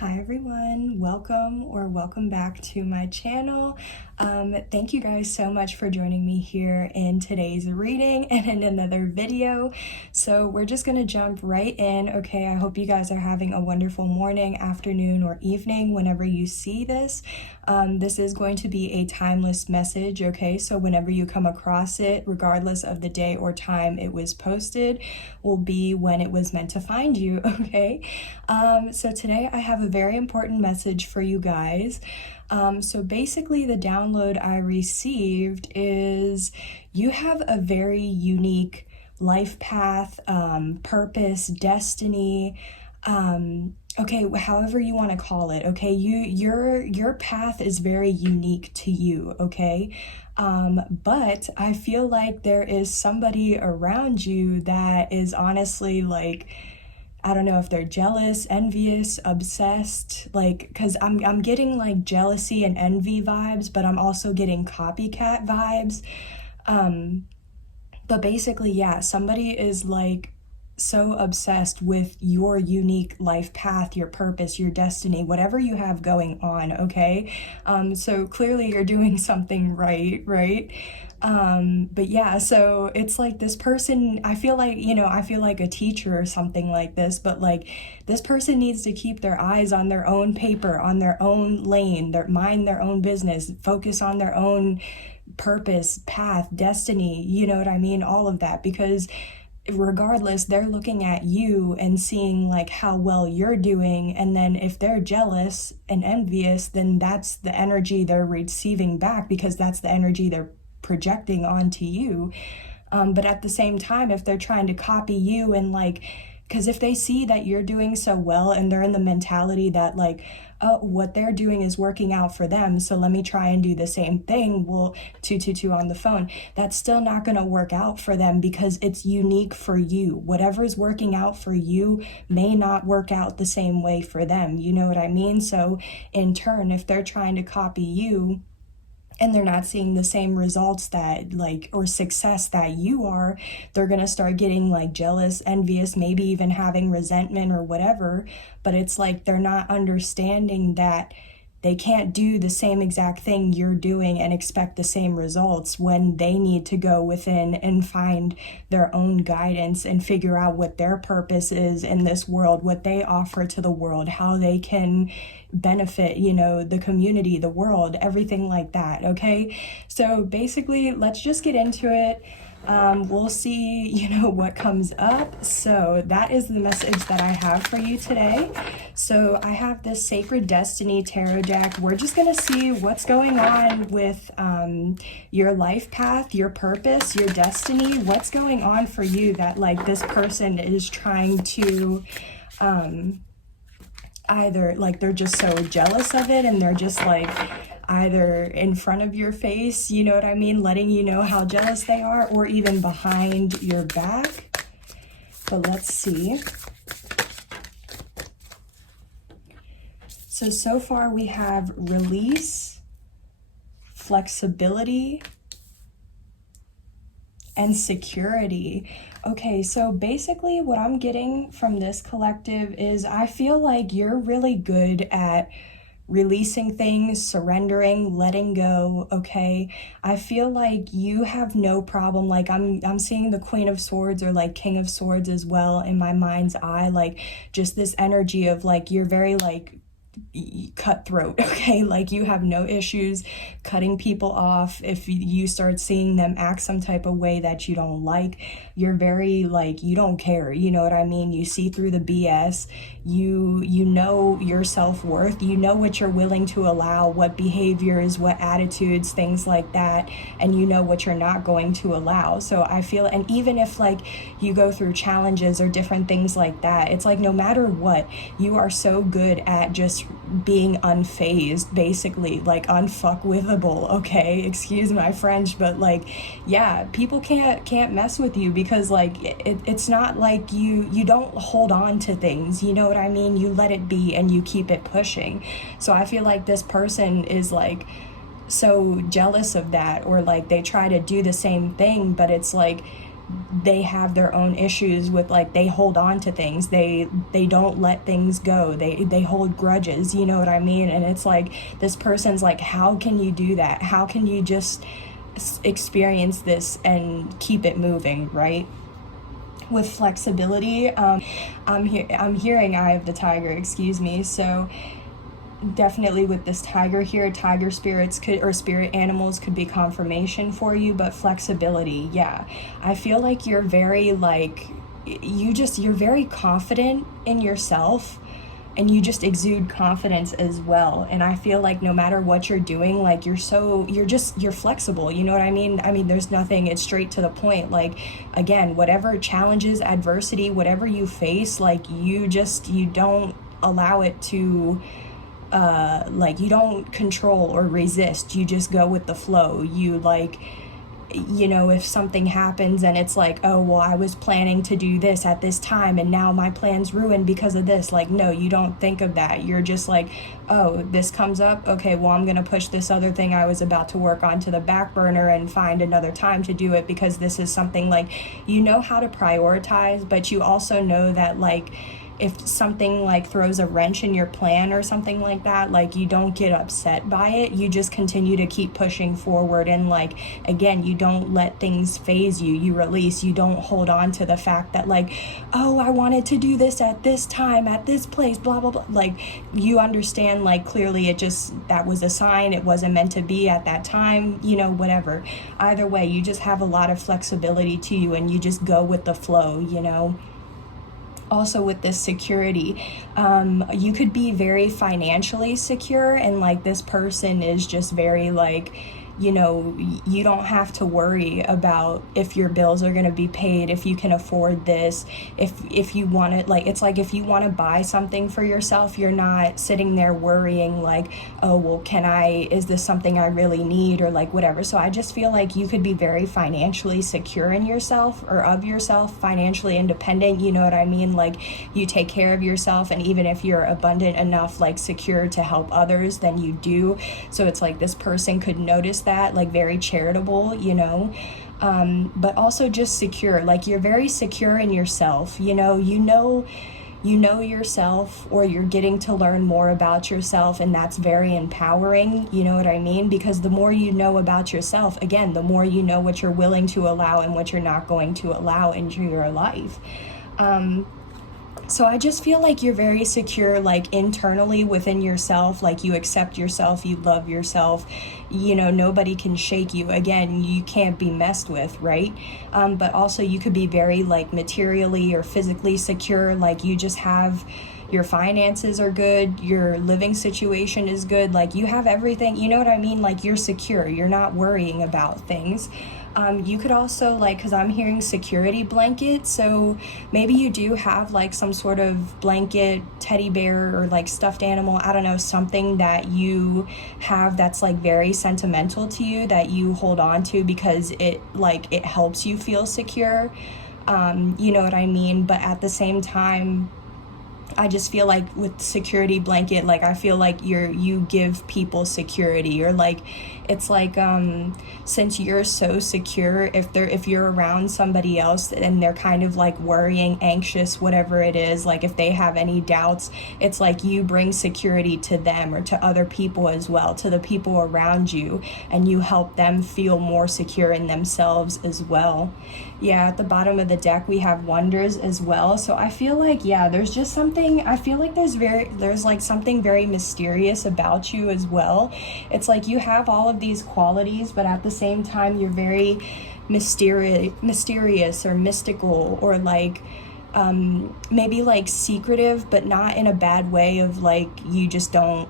Hi everyone, welcome back to my channel. Thank you guys so much for joining me here in today's reading and in another video. So we're just gonna jump right in, okay? I hope you guys are having a wonderful morning, afternoon, or evening whenever you see this. This is going to be a timeless message, okay? So whenever you come across it, regardless of the day or time it was posted, will be when it was meant to find you, okay? So today I have a very important message for you guys. So basically the download I received is you have a very unique life path, purpose, destiny, okay, however you want to call it, okay? Your path is very unique to you, okay? But I feel like there is somebody around you that is honestly like, I don't know if they're jealous, envious, obsessed, like, because I'm getting like jealousy and envy vibes, but I'm also getting copycat vibes. But basically, yeah, somebody is like so obsessed with your unique life path, your purpose, your destiny, whatever you have going on, okay? So clearly you're doing something right? But yeah, so it's like this person, I feel like a teacher or something like this, but like this person needs to keep their eyes on their own paper, on their own lane, mind their own business, focus on their own purpose, path, destiny, you know what I mean? All of that, because regardless, they're looking at you and seeing like how well you're doing, and then if they're jealous and envious, then that's the energy they're receiving back, because that's the energy they're projecting onto you. But at the same time, if they're trying to copy you and like, because if they see that you're doing so well and they're in the mentality that like, oh, what they're doing is working out for them, so let me try and do the same thing, well, 222 on the phone, that's still not going to work out for them because it's unique for you. Whatever's working out for you may not work out the same way for them, you know what I mean? So in turn, if they're trying to copy you and they're not seeing the same results that like, or success that you are, they're gonna start getting like jealous, envious, maybe even having resentment or whatever. But it's like they're not understanding that they can't do the same exact thing you're doing and expect the same results, when they need to go within and find their own guidance and figure out what their purpose is in this world, what they offer to the world, how they can benefit, the community, the world, everything like that, okay? So basically, let's just get into it. We'll see, what comes up. So that is the message that I have for you today. So I have this Sacred Destiny Tarot deck. We're just going to see what's going on with your life path, your purpose, your destiny, what's going on for you that like this person is trying to either like they're just so jealous of it and they're just like either in front of your face, you know what I mean, letting you know how jealous they are, or even behind your back. But let's see. So far we have release, flexibility, and security. Okay, so basically what I'm getting from this collective is I feel like you're really good at releasing things, surrendering, letting go, okay? I feel like you have no problem, like I'm seeing the Queen of Swords or like King of Swords as well in my mind's eye, like just this energy of like you're very like cutthroat, okay? Like you have no issues cutting people off if you start seeing them act some type of way that you don't like. You're very like, you don't care, you know what I mean? You see through the BS. You know your self-worth, you know what you're willing to allow, what behaviors, what attitudes, things like that, and you know what you're not going to allow. So I feel, and even if like you go through challenges or different things like that, it's like no matter what, you are so good at just being unfazed, basically, like unfuckwithable, okay? Excuse my French, but like, yeah, people can't mess with you because like it's not like you don't hold on to things, you know what I mean? You let it be and you keep it pushing. So I feel like this person is like so jealous of that, or like they try to do the same thing, but it's like they have their own issues with, like, they hold on to things, they don't let things go, they hold grudges, you know what I mean? And it's like, this person's like, how can you do that? How can you just experience this and keep it moving, right? With flexibility, I'm hearing Eye of the Tiger, excuse me. So definitely with this tiger here, tiger spirits could, or spirit animals could be confirmation for you. But flexibility, yeah, I feel like you're very, like, you're very confident in yourself, and you just exude confidence as well. And I feel like no matter what you're doing, like, you're flexible, you know what I mean? I mean, there's nothing, it's straight to the point. Like, again, whatever challenges, adversity, whatever you face, like, you don't allow it to, like, you don't control or resist, you just go with the flow. You, like, you know, if something happens and it's like, oh, well, I was planning to do this at this time and now my plan's ruined because of this. Like, no, you don't think of that. You're just like, oh, this comes up. Okay, well, I'm going to push this other thing I was about to work on to the back burner and find another time to do it, because this is something, like, you know how to prioritize, but you also know that, like, if something, like, throws a wrench in your plan or something like that, like, you don't get upset by it. You just continue to keep pushing forward. And, like, again, you don't let things phase you. You release. You don't hold on to the fact that, like, oh, I wanted to do this at this time, at this place, blah, blah, blah. Like, you understand, like, clearly that was a sign. It wasn't meant to be at that time, you know, whatever. Either way, you just have a lot of flexibility to you, and you just go with the flow, you know. Also with this security, you could be very financially secure, and, like, this person is just very, like, you know, you don't have to worry about if your bills are going to be paid, if you can afford this, if you want it. Like, it's like, if you want to buy something for yourself, you're not sitting there worrying, like, oh, well, is this something I really need, or, like, whatever. So I just feel like you could be very financially secure in yourself, or of yourself, financially independent, you know what I mean? Like, you take care of yourself, and even if you're abundant enough, like, secure to help others, then you do. So it's like, this person could notice that, like, very charitable, you know, but also just secure. Like, you're very secure in yourself, you know yourself, or you're getting to learn more about yourself, and that's very empowering, you know what I mean? Because the more you know about yourself, again, the more you know what you're willing to allow and what you're not going to allow into your life. So I just feel like you're very secure, like, internally within yourself. Like, you accept yourself, you love yourself, you know, nobody can shake you. Again, you can't be messed with, right? But also you could be very, like, materially or physically secure. Like, you just have, your finances are good, your living situation is good, like, you have everything, you know what I mean? Like, you're secure, you're not worrying about things. You could also, like, because I'm hearing security blanket, so maybe you do have, like, some sort of blanket, teddy bear, or, like, stuffed animal, I don't know, something that you have that's, like, very sentimental to you, that you hold on to because it helps you feel secure, you know what I mean? But at the same time, I just feel like with security blanket, like, I feel like you give people security, or, like, it's like, since you're so secure, if you're around somebody else and they're kind of, like, worrying, anxious, whatever it is, like, if they have any doubts, it's like you bring security to them, or to other people as well, to the people around you, and you help them feel more secure in themselves as well. Yeah, at the bottom of the deck we have wonders as well. So I feel like, yeah, there's just something, I feel like there's like something very mysterious about you as well. It's like you have all of these qualities, but at the same time you're very mysterious or mystical, or, like, maybe, like, secretive, but not in a bad way of, like, you just don't,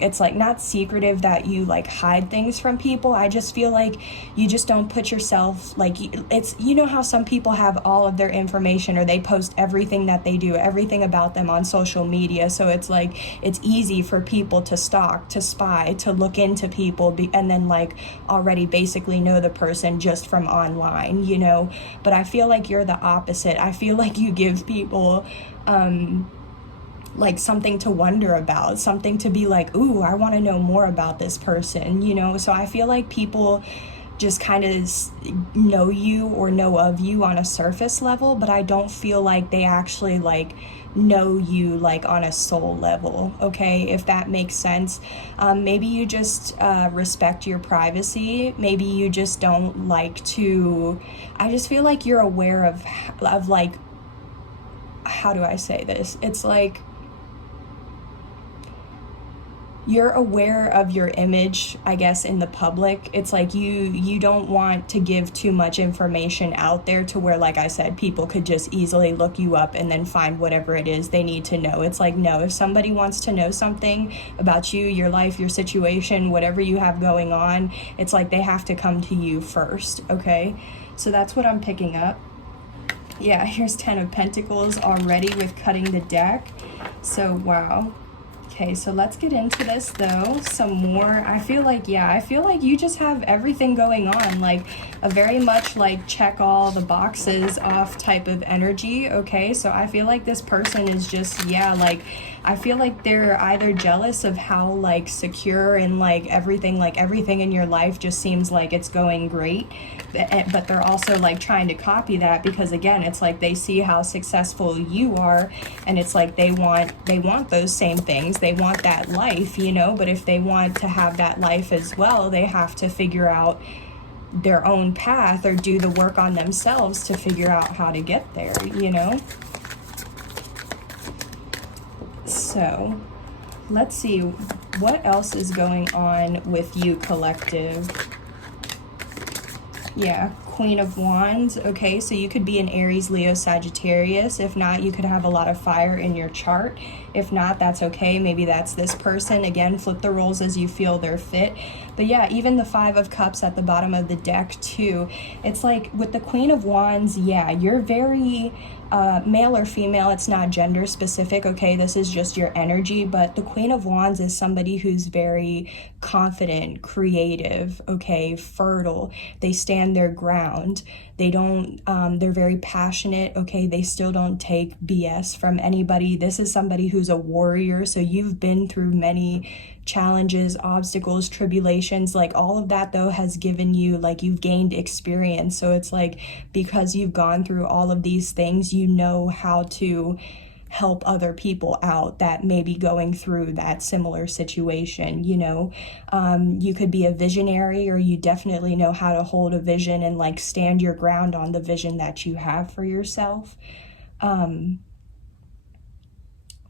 it's, like, not secretive that you, like, hide things from people. I just feel like you just don't put yourself, like, it's, you know how some people have all of their information, or they post everything that they do, everything about them on social media, so it's like, it's easy for people to stalk, to spy, to look into people, and then, like, already basically know the person just from online, you know? But I feel like you're the opposite. I feel like you give people, like, something to wonder about, something to be like, ooh, I want to know more about this person, you know? So I feel like people just kind of know you or know of you on a surface level, but I don't feel like they actually like know you like on a soul level, okay, if that makes sense. Maybe you just respect your privacy. Maybe you just don't like to, I just feel like you're aware of like, how do I say this? It's like you're aware of your image, I guess, in the public. It's like you don't want to give too much information out there to where, like I said, people could just easily look you up and then find whatever it is they need to know. It's like, no, if somebody wants to know something about you, your life, your situation, whatever you have going on, it's like they have to come to you first, okay? So that's what I'm picking up. Yeah, here's 10 of Pentacles already with cutting the deck. So, wow. Okay, so let's get into this though, some more. I feel like you just have everything going on, like a very much like check all the boxes off type of energy, okay? So I feel like this person is just, yeah, like, I feel like they're either jealous of how like secure and like everything in your life just seems like it's going great, but they're also like trying to copy that because again, it's like they see how successful you are and it's like they want those same things. They want that life, you know, but if they want to have that life as well, they have to figure out their own path or do the work on themselves to figure out how to get there, you know? So let's see what else is going on with you, collective. Yeah, Queen of Wands. Okay, so you could be an Aries, Leo, Sagittarius. If not, you could have a lot of fire in your chart. If not, that's okay. Maybe that's this person. Again, flip the roles as you feel they're fit. But yeah, even the 5 of Cups at the bottom of the deck too. It's like with the Queen of Wands, yeah, you're very male or female. It's not gender specific, okay? This is just your energy. But the Queen of Wands is somebody who's very confident, creative, okay, fertile. They stand their ground. They don't, they're very passionate, okay? They still don't take BS from anybody. This is somebody who's a warrior. So you've been through many challenges, obstacles, tribulations, like all of that though has given you, like, you've gained experience. So it's like, because you've gone through all of these things, you know how to help other people out that may be going through that similar situation, you know. You could be a visionary, or you definitely know how to hold a vision and like stand your ground on the vision that you have for yourself.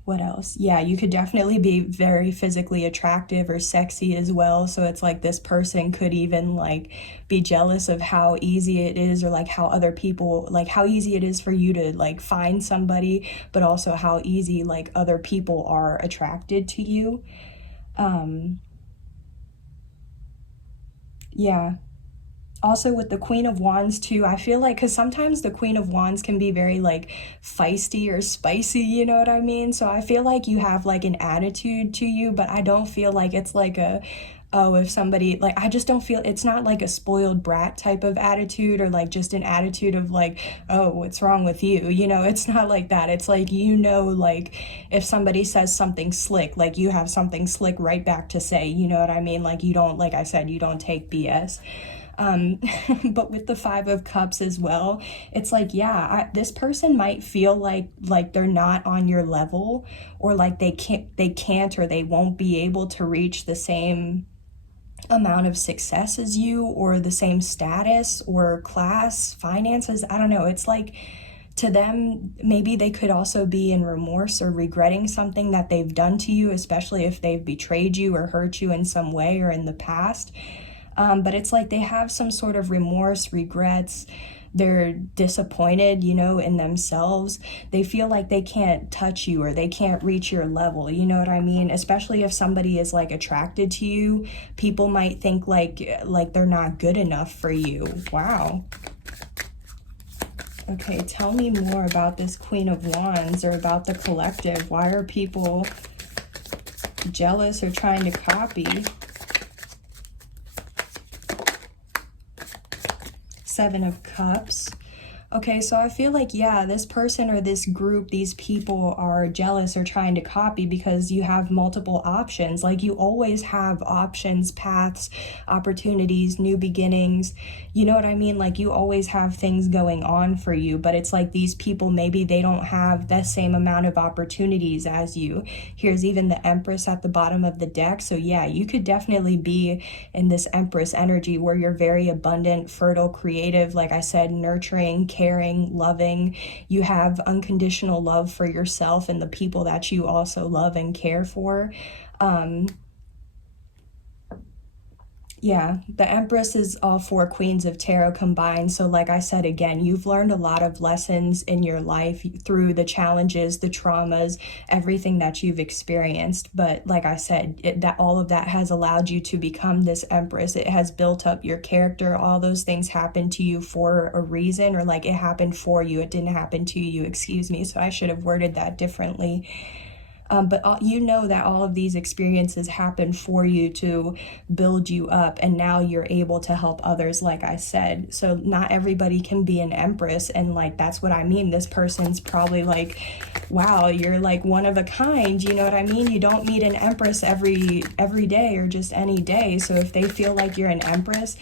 What else? Yeah, you could definitely be very physically attractive or sexy as well. So it's like this person could even like be jealous of how easy it is, or like how other people, like how easy it is for you to like find somebody, but also how easy like other people are attracted to you. Yeah. Also with the Queen of Wands too, I feel like, because sometimes the Queen of Wands can be very like feisty or spicy, you know what I mean? So I feel like you have like an attitude to you, but I don't feel like it's like a, oh, if somebody, like, I just don't feel, it's not like a spoiled brat type of attitude, or like just an attitude of like, oh, what's wrong with you? You know, it's not like that. It's like, you know, like if somebody says something slick, like you have something slick right back to say, you know what I mean? Like you don't, like I said, you don't take BS. But with the 5 of Cups as well, it's like, yeah, this person might feel like they're not on your level, or like they can't or they won't be able to reach the same amount of success as you, or the same status or class, finances. I don't know. It's like, to them, maybe they could also be in remorse or regretting something that they've done to you, especially if they've betrayed you or hurt you in some way or in the past. But it's like they have some sort of remorse, regrets. They're disappointed, you know, in themselves. They feel like they can't touch you, or they can't reach your level, you know what I mean? Especially if somebody is like attracted to you, people might think like they're not good enough for you. Wow. Okay, tell me more about this Queen of Wands, or about the collective. Why are people jealous or trying to copy? 7 of Cups. Okay, so I feel like, yeah, this person or this group, these people are jealous or trying to copy because you have multiple options. Like, you always have options, paths, opportunities, new beginnings. You know what I mean? Like, you always have things going on for you, but it's like these people, maybe they don't have the same amount of opportunities as you. Here's even the Empress at the bottom of the deck. So yeah, you could definitely be in this Empress energy where you're very abundant, fertile, creative, like I said, nurturing, caring, loving. You have unconditional love for yourself and the people that you also love and care for. Yeah, the Empress is all four Queens of Tarot combined. So like I said, again, you've learned a lot of lessons in your life through the challenges, the traumas, everything that you've experienced. But like I said, that all of that has allowed you to become this Empress. It has built up your character. All those things happened to you for a reason, or like it happened for you. It didn't happen to you, excuse me. So I should have worded that differently. But you know that all of these experiences happen for you to build you up, and now you're able to help others, like I said. So not everybody can be an Empress, and like that's what I mean. This person's probably like, wow, you're like one of a kind, you know what I mean? You don't meet an Empress every day or just any day. So if they feel like you're an Empress,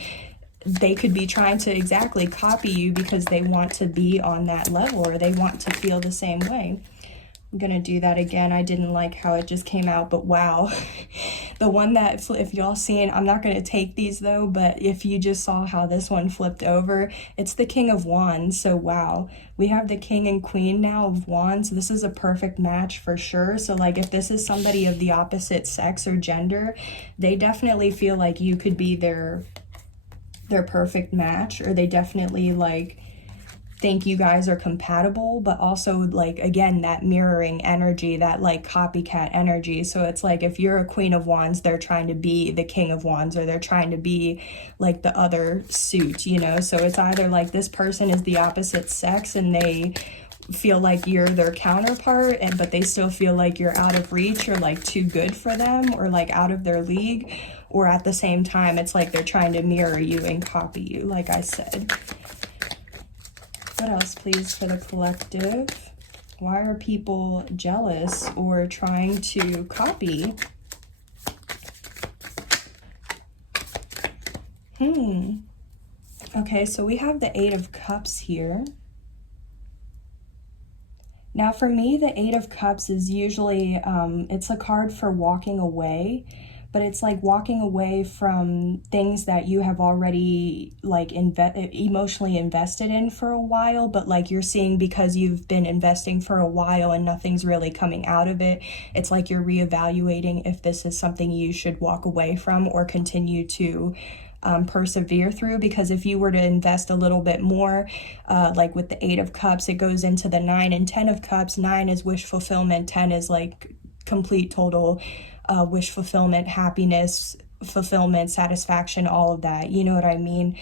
they could be trying to exactly copy you because they want to be on that level, or they want to feel the same way. I'm gonna do that again. I didn't like how it just came out, but wow. The one that, if y'all seen, I'm not gonna take these though, but if you just saw how this one flipped over, it's the King of Wands. So wow, we have the King and Queen now of Wands. This is a perfect match for sure. So like if this is somebody of the opposite sex or gender, they definitely feel like you could be their perfect match, or they definitely like think you guys are compatible, but also like, again, that mirroring energy, that like copycat energy. So it's like if you're a Queen of Wands, they're trying to be the King of Wands, or they're trying to be like the other suit, you know? So it's either like this person is the opposite sex and they feel like you're their counterpart, and but they still feel like you're out of reach or like too good for them or like out of their league, or at the same time it's like they're trying to mirror you and copy you, like I said. What else, please, for the collective? Why are people jealous or trying to copy? Okay, so we have the Eight of Cups here. Now, for me, the Eight of Cups is usually, it's a card for walking away. But it's like walking away from things that you have already like emotionally invested in for a while, but like you're seeing because you've been investing for a while and nothing's really coming out of it. It's like you're reevaluating if this is something you should walk away from or continue to persevere through. Because if you were to invest a little bit more, like with the Eight of Cups, it goes into the 9 and 10 of Cups. 9 is wish fulfillment, 10 is like complete total wish fulfillment, happiness, fulfillment, satisfaction, all of that. You know what I mean?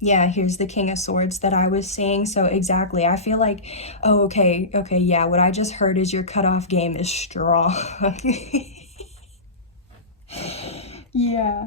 Yeah, here's the King of Swords that I was saying. So exactly, I feel like, oh, okay, yeah, what I just heard is your cutoff game is strong. Yeah.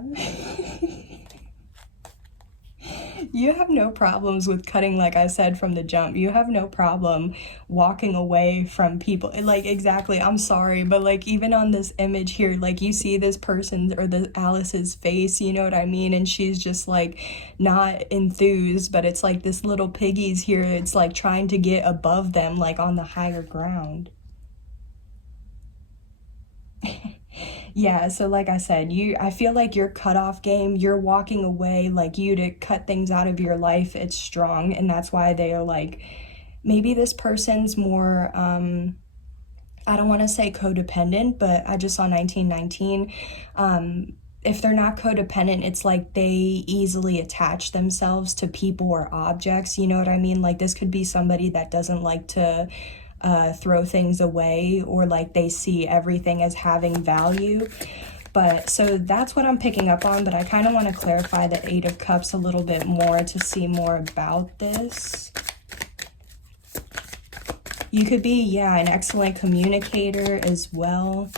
You have no problems with cutting, like I said from the jump. You have no problem walking away from people. Like, exactly, I'm sorry, but like even on this image here, like you see this person's or the Alice's face, you know what I mean? And she's just like not enthused, but it's like this little piggy's here. It's like trying to get above them, like on the higher ground. Yeah, so like I said, I feel like your cutoff game, you're walking away, like you to cut things out of your life, it's strong, and that's why they are like, maybe this person's more, I don't want to say codependent, but I just saw 1919. If they're not codependent, it's like they easily attach themselves to people or objects, you know what I mean? Like this could be somebody that doesn't like to throw things away, or like they see everything as having value. But so that's what I'm picking up on, but I kind of want to clarify the Eight of Cups a little bit more to see more about this. You could be, yeah, an excellent communicator as well.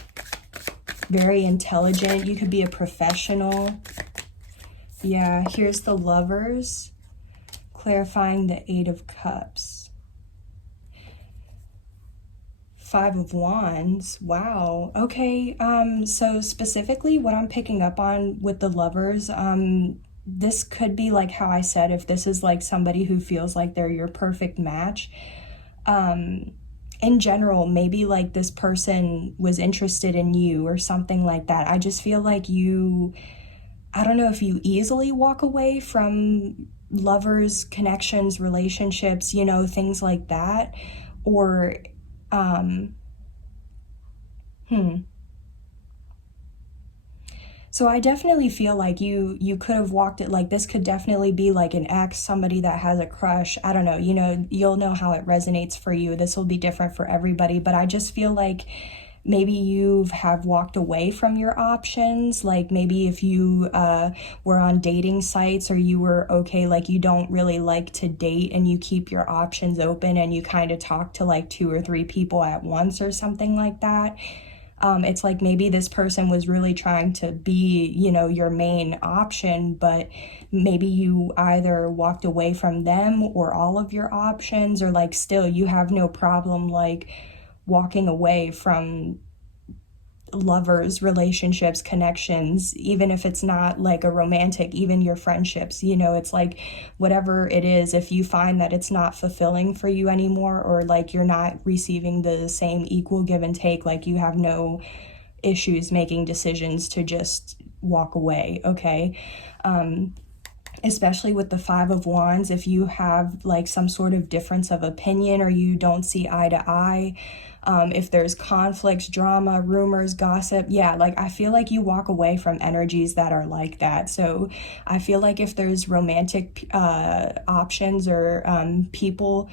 Very intelligent. You could be a professional. Yeah, here's the Lovers. clarifying the Eight of Cups. Five of Wands. Wow. Okay. So specifically what I'm picking up on with the Lovers, this could be like how I said, if this is like somebody who feels like they're your perfect match. In general, maybe like this person was interested in you or something like that. I just feel like I don't know if you easily walk away from lovers, connections, relationships, things like that, or So I definitely feel like you could have walked it, like this could definitely be like an ex, somebody that has a crush. I don't know, you'll know how it resonates for you. This will be different for everybody, but I just feel like maybe you have walked away from your options. Like maybe if you were on dating sites, or you were like you don't really like to date and you keep your options open and you kind of talk to like 2 or 3 people at once or something like that. It's like maybe this person was really trying to be, your main option, but maybe you either walked away from them or all of your options, or like still you have no problem like walking away from lovers, relationships, connections, even if it's not like a romantic, even your friendships, it's like whatever it is, if you find that it's not fulfilling for you anymore, or like you're not receiving the same equal give and take, like you have no issues making decisions to just walk away, okay? Especially with the Five of Wands, if you have like some sort of difference of opinion, or you don't see eye to eye, if there's conflicts, drama, rumors, gossip, like I feel like you walk away from energies that are like that. So I feel like if there's romantic options or people,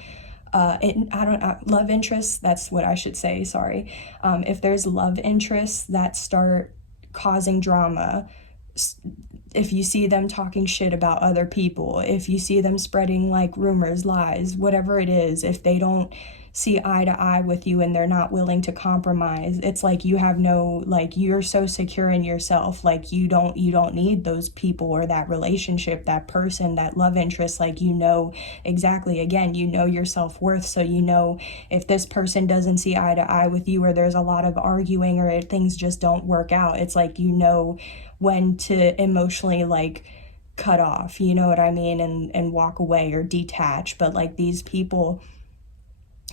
love interests, that's what I should say, sorry. If there's love interests that start causing drama, if you see them talking shit about other people, if you see them spreading like rumors, lies, whatever it is, if they don't see eye to eye with you and they're not willing to compromise, it's like you have no, like you're so secure in yourself, like you don't need those people or that relationship, that person, that love interest. Like exactly, again, your self-worth. So if this person doesn't see eye to eye with you, or there's a lot of arguing, or things just don't work out, it's like when to emotionally like cut off, you know what I mean, and walk away or detach. But like these people,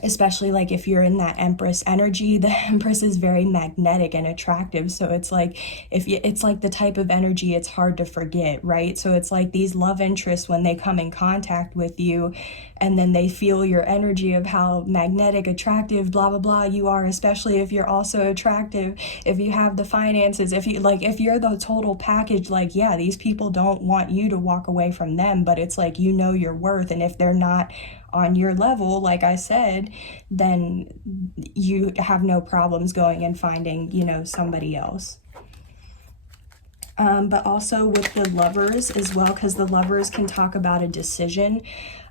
especially like if you're in that Empress energy, the Empress is very magnetic and attractive. So it's like it's like the type of energy it's hard to forget, right? So it's like these love interests, when they come in contact with you and then they feel your energy of how magnetic, attractive, blah blah blah you are, especially if you're also attractive, if you have the finances, if you're the total package, like these people don't want you to walk away from them, but it's like your worth. And if they're not on your level, like I said, then you have no problems going and finding, somebody else. But also with the Lovers as well, because the Lovers can talk about a decision.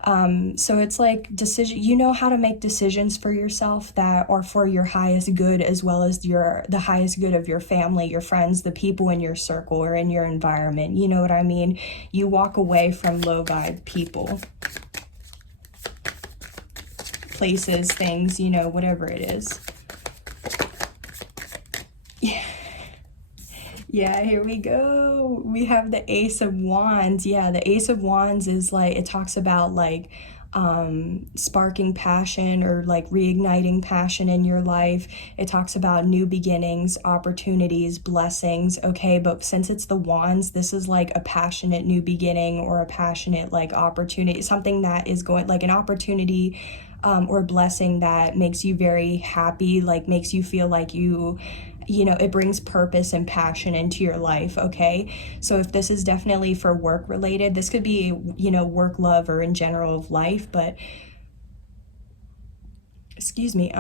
So it's like decision, how to make decisions for yourself that are for your highest good, as well as the highest good of your family, your friends, the people in your circle or in your environment. You know what I mean? You walk away from low vibe people, places, things, whatever it is. Yeah, here we go. We have the Ace of Wands. Yeah, the Ace of Wands is like, it talks about like sparking passion, or like reigniting passion in your life. It talks about new beginnings, opportunities, blessings. Okay, but since it's the Wands, this is like a passionate new beginning, or a passionate like opportunity, something that is going, like an opportunity or blessing that makes you very happy, like makes you feel like it brings purpose and passion into your life, okay? So if this is definitely for work related, this could be, work, love, or in general of life, but, excuse me,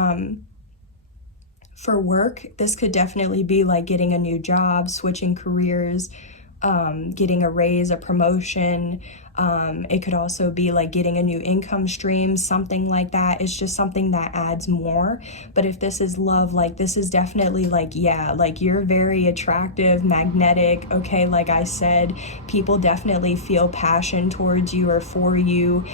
for work, this could definitely be like getting a new job, switching careers, getting a raise, a promotion, It could also be like getting a new income stream, something like that. It's just something that adds more. But if this is love, like this is definitely like, yeah, like you're very attractive, magnetic, okay? Like I said, people definitely feel passion towards you or for you.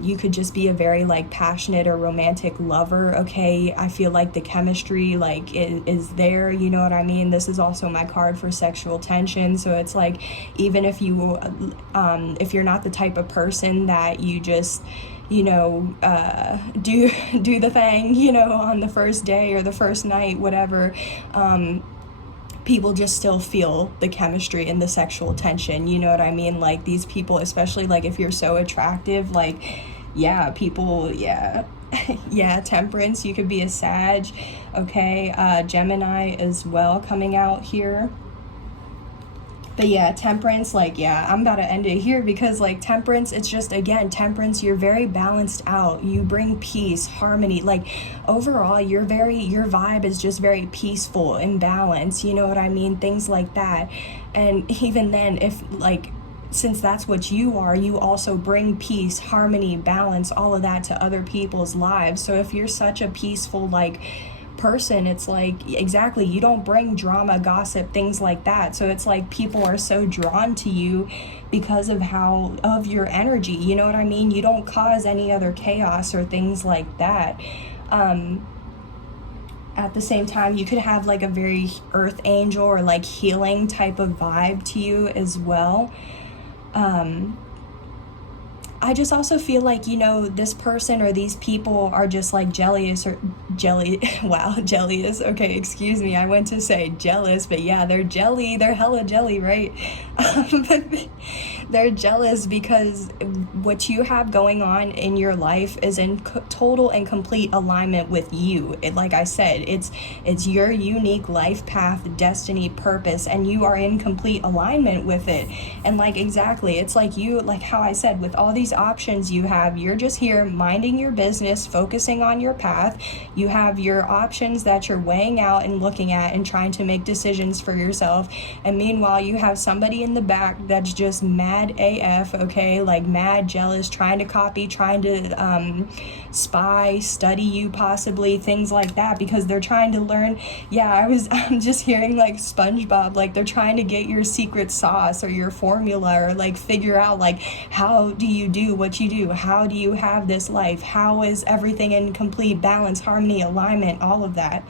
You could just be a very like passionate or romantic lover, okay? I feel like the chemistry like is there, you know what I mean? This is also my card for sexual tension. So it's like, even if if you're not the type of person that you just, you know, do the thing, you know, on the first day or the first night, whatever, people just still feel the chemistry and the sexual tension, you know what I mean? Like these people, especially like if you're so attractive, like, yeah, people, yeah. Yeah, Temperance, you could be a Sag, okay? Gemini as well coming out here. But yeah, Temperance, like, yeah, I'm about to end it here because, like, Temperance, it's just, again, Temperance, you're very balanced out. You bring peace, harmony. Like, overall, your vibe is just very peaceful and balanced. You know what I mean? Things like that. And even then, if, like, since that's what you are, you also bring peace, harmony, balance, all of that to other people's lives. So if you're such a peaceful, like, person, it's like, exactly, you don't bring drama, gossip, things like that. So it's like people are so drawn to you because of your energy, you know what I mean? You don't cause any other chaos or things like that. At the same time, you could have like a very earth angel or like healing type of vibe to you as well. I just also feel like, you know, this person or these people are just like jealous, okay, excuse me, I went to say jealous, but yeah, they're hella jelly, right? They're jealous because what you have going on in your life is in total and complete alignment with you. Like I said, it's your unique life path, destiny, purpose, and you are in complete alignment with it. And like, exactly, it's like you, like how I said, with all these options you have, you're just here minding your business, focusing on your path. You have your options that you're weighing out and looking at and trying to make decisions for yourself. And meanwhile, you have somebody in the back that's just mad AF, okay, like mad jealous, trying to copy, trying to spy, study you possibly, things like that, because they're trying to learn. Yeah, I'm just hearing like SpongeBob, like they're trying to get your secret sauce or your formula, or like figure out like, how do you do what you do? How do you have this life? How is everything in complete balance, harmony, alignment, all of that?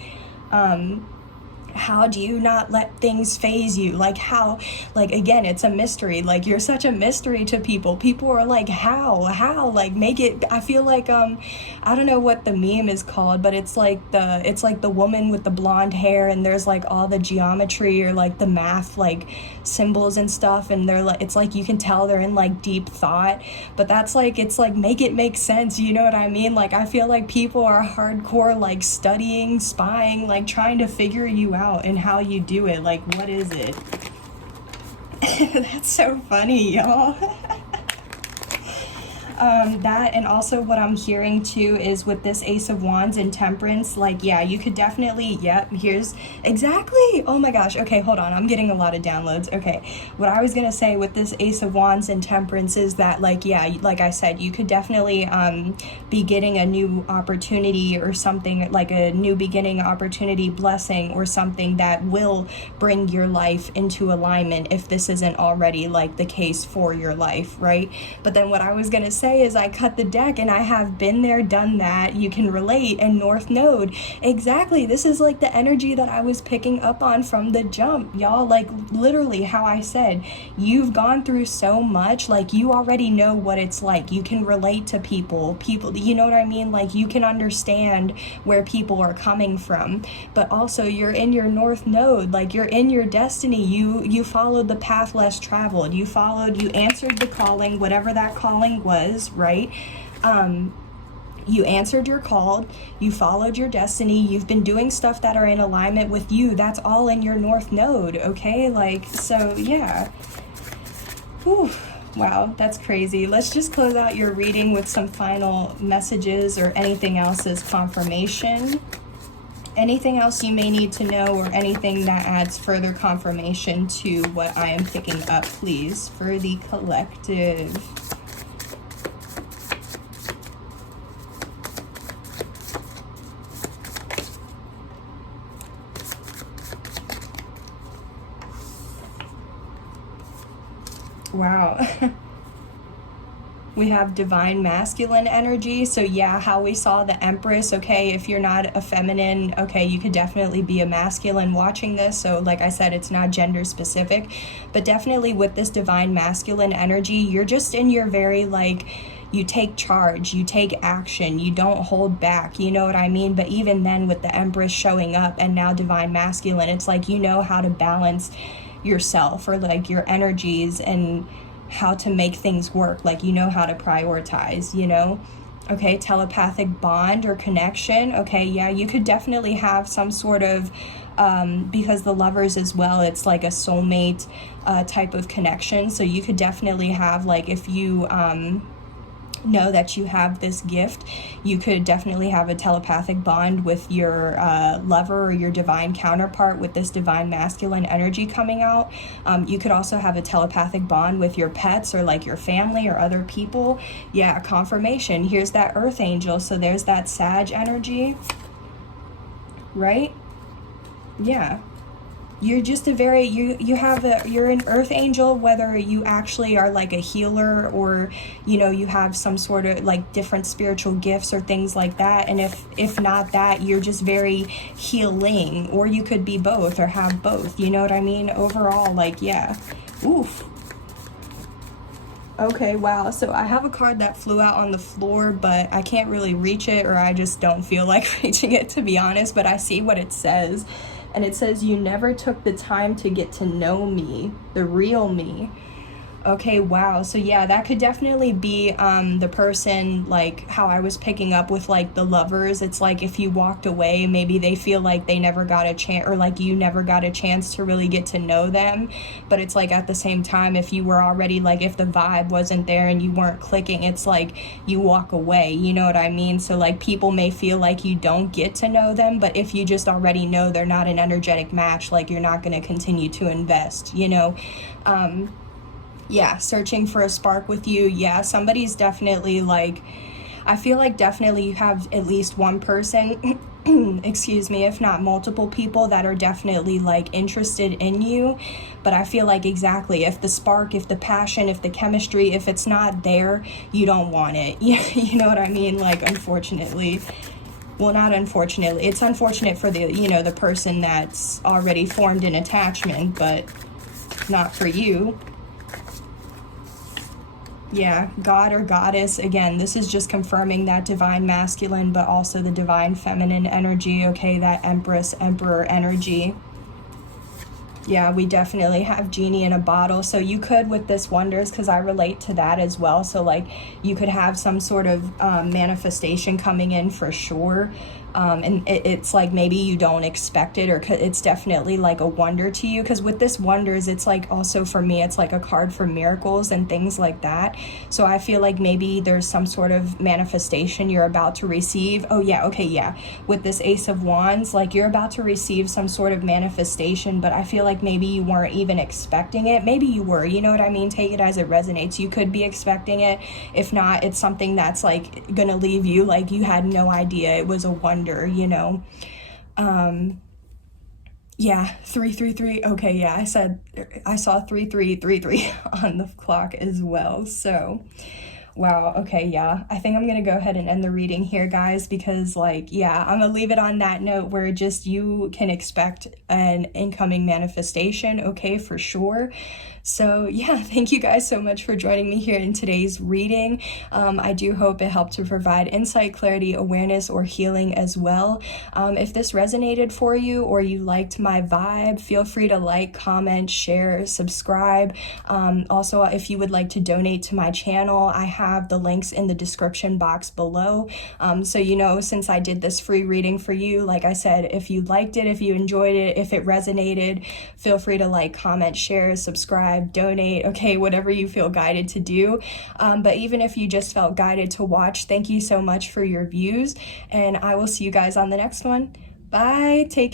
How do you not let things phase you? Like how, like, again, it's a mystery. Like, you're such a mystery to people. People are like, how, like, make it. I feel like, I don't know what the meme is called, but it's like the woman with the blonde hair, and there's like all the geometry or like the math, like symbols and stuff. And they're like, it's like, you can tell they're in like deep thought, but that's like, it's like, make it make sense. You know what I mean? Like, I feel like people are hardcore, like studying, spying, like trying to figure you out and how you do it. Like, what is it? That's so funny, y'all. That, and also what I'm hearing too is with this Ace of Wands and Temperance, like, yeah, you could definitely, yep, here's exactly, oh my gosh, okay, hold on, I'm getting a lot of downloads. Okay, what I was gonna say with this Ace of Wands and Temperance is that, like, yeah, like I said, you could definitely be getting a new opportunity or something, like a new beginning, opportunity, blessing, or something that will bring your life into alignment if this isn't already like the case for your life, right? But then what I was gonna say is I cut the deck and I have been there, done that, you can relate, and North Node. Exactly, this is like the energy that I was picking up on from the jump, y'all. Like, literally how I said, you've gone through so much, like you already know what it's like. You can relate to people, you know what I mean? Like, you can understand where people are coming from, but also you're in your North Node, like you're in your destiny. You followed the path less traveled. You answered the calling, whatever that calling was, right? You answered your call, you followed your destiny, you've been doing stuff that are in alignment with you. That's all in your North Node, okay? Like, so yeah. Whew. Wow, that's crazy. Let's just close out your reading with some final messages or anything else as confirmation. Anything else you may need to know, or anything that adds further confirmation to what I am picking up, please, for the collective. Wow. We have divine masculine energy. So yeah, how we saw the Empress, okay, if you're not a feminine, okay, you could definitely be a masculine watching this. So like I said, it's not gender specific, but definitely with this divine masculine energy, you're just in your very like, you take charge, you take action, you don't hold back, you know what I mean? But even then with the Empress showing up and now divine masculine, it's like you know how to balance yourself or like your energies and how to make things work, like you know how to prioritize, you know. Okay, telepathic bond or connection. Okay, yeah, you could definitely have some sort of because the Lovers as well, it's like a soulmate type of connection. So you could definitely have, like, if you know that you have this gift, you could definitely have a telepathic bond with your lover or your divine counterpart with this divine masculine energy coming out. You could also have a telepathic bond with your pets or like your family or other people. Yeah, confirmation. Here's that earth angel. So there's that Sag energy, right? Yeah. You're just a very, you're an earth angel, whether you actually are like a healer or, you know, you have some sort of like different spiritual gifts or things like that. And if not that, you're just very healing, or you could be both or have both, you know what I mean? Overall, like, yeah. Oof. Okay, wow. So I have a card that flew out on the floor, but I can't really reach it, or I just don't feel like reaching it, to be honest, but I see what it says. And it says, you never took the time to get to know me, the real me. Okay, wow. So yeah, that could definitely be the person, like how I was picking up with like the Lovers. It's like if you walked away, maybe they feel like they never got a chance, or like you never got a chance to really get to know them. But it's like at the same time, if you were already like, if the vibe wasn't there and you weren't clicking, it's like you walk away, you know what I mean? So like people may feel like you don't get to know them, but if you just already know they're not an energetic match, like you're not going to continue to invest, you know? Yeah, searching for a spark with you. Yeah, somebody's definitely like, I feel like definitely you have at least one person, excuse me, if not multiple people that are definitely like interested in you. But I feel like exactly, if the spark, if the passion, if the chemistry, if it's not there, you don't want it. You know what I mean? Like, unfortunately. Well, not unfortunately. It's unfortunate for the, you know, the person that's already formed an attachment, but not for you. Yeah, God or goddess. Again, this is just confirming that divine masculine, but also the divine feminine energy, okay? That Empress, Emperor energy. Yeah, we definitely have genie in a bottle. So you could, with this Wonders, because I relate to that as well. So like you could have some sort of manifestation coming in for sure. And it's like maybe you don't expect it, or it's definitely like a wonder to you, because with this Wonders, it's like also for me, it's like a card for miracles and things like that. So I feel like maybe there's some sort of manifestation you're about to receive. Oh yeah, okay, yeah, with this Ace of Wands, like you're about to receive some sort of manifestation, but I feel like maybe you weren't even expecting it. Maybe you were, you know what I mean? Take it as it resonates. You could be expecting it. If not, it's something that's like gonna leave you like you had no idea. It was a wonder, you know. Yeah, 333. Okay, yeah, I saw 3333 on the clock as well. So wow, okay, yeah. I think I'm gonna go ahead and end the reading here, guys, because like, yeah, I'm gonna leave it on that note where just you can expect an incoming manifestation, okay, for sure. So yeah, thank you guys so much for joining me here in today's reading. I do hope it helped to provide insight, clarity, awareness, or healing as well. If this resonated for you or you liked my vibe, feel free to like, comment, share, subscribe. Also, if you would like to donate to my channel, I have the links in the description box below. So, you know, since I did this free reading for you, like I said, if you liked it, if you enjoyed it, if it resonated, feel free to like, comment, share, subscribe, donate, okay, whatever you feel guided to do. But even if you just felt guided to watch, thank you so much for your views, and I will see you guys on the next one. Bye. Take care.